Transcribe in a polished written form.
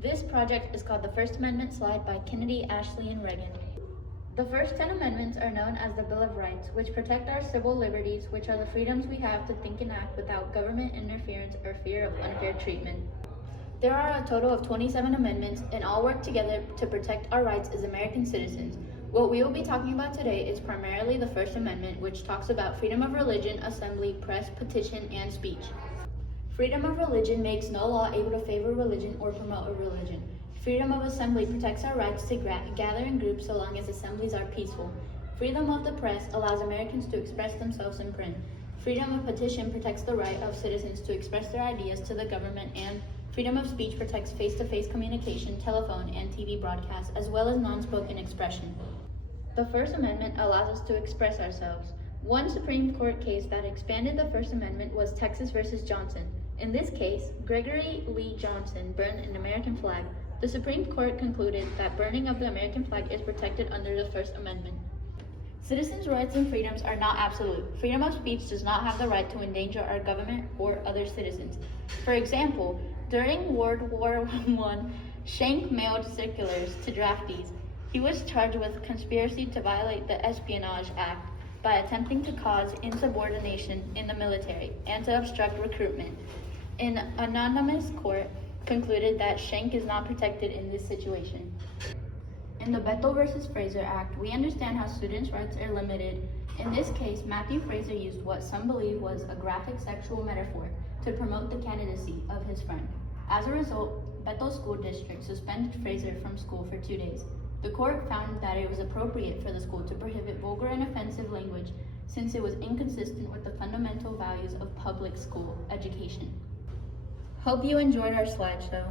This project is called the First Amendment Slide by Kennedy, Ashley, and Reagan. The first 10 amendments are known as the Bill of Rights, which protect our civil liberties, which are the freedoms we have to think and act without government interference or fear of unfair treatment. There are a total of 27 amendments, and all work together to protect our rights as American citizens. What we will be talking about today is primarily the First Amendment, which talks about freedom of religion, assembly, press, petition, and speech. Freedom of religion makes no law able to favor religion or promote a religion. Freedom of assembly protects our rights to gather in groups so long as assemblies are peaceful. Freedom of the press allows Americans to express themselves in print. Freedom of petition protects the right of citizens to express their ideas to the government, and freedom of speech protects face-to-face communication, telephone, and TV broadcasts, as well as non-spoken expression. The First Amendment allows us to express ourselves. One Supreme Court case that expanded the First Amendment was Texas versus Johnson. In this case, Gregory Lee Johnson burned an American flag. The Supreme Court concluded that burning of the American flag is protected under the First Amendment. Citizens' rights and freedoms are not absolute. Freedom of speech does not have the right to endanger our government or other citizens. For example, during World War I, Schenck mailed circulars to draftees. He was charged with conspiracy to violate the Espionage Act by attempting to cause insubordination in the military and to obstruct recruitment. An anonymous court concluded that Schenck is not protected in this situation. In the Bethel versus Fraser Act, we understand how students' rights are limited. In this case, Matthew Fraser used what some believe was a graphic sexual metaphor to promote the candidacy of his friend. As a result, Bethel School District suspended Fraser from school for 2 days. The court found that it was appropriate for the school to prohibit vulgar and offensive language since it was inconsistent with the fundamental values of public school education. Hope you enjoyed our slideshow.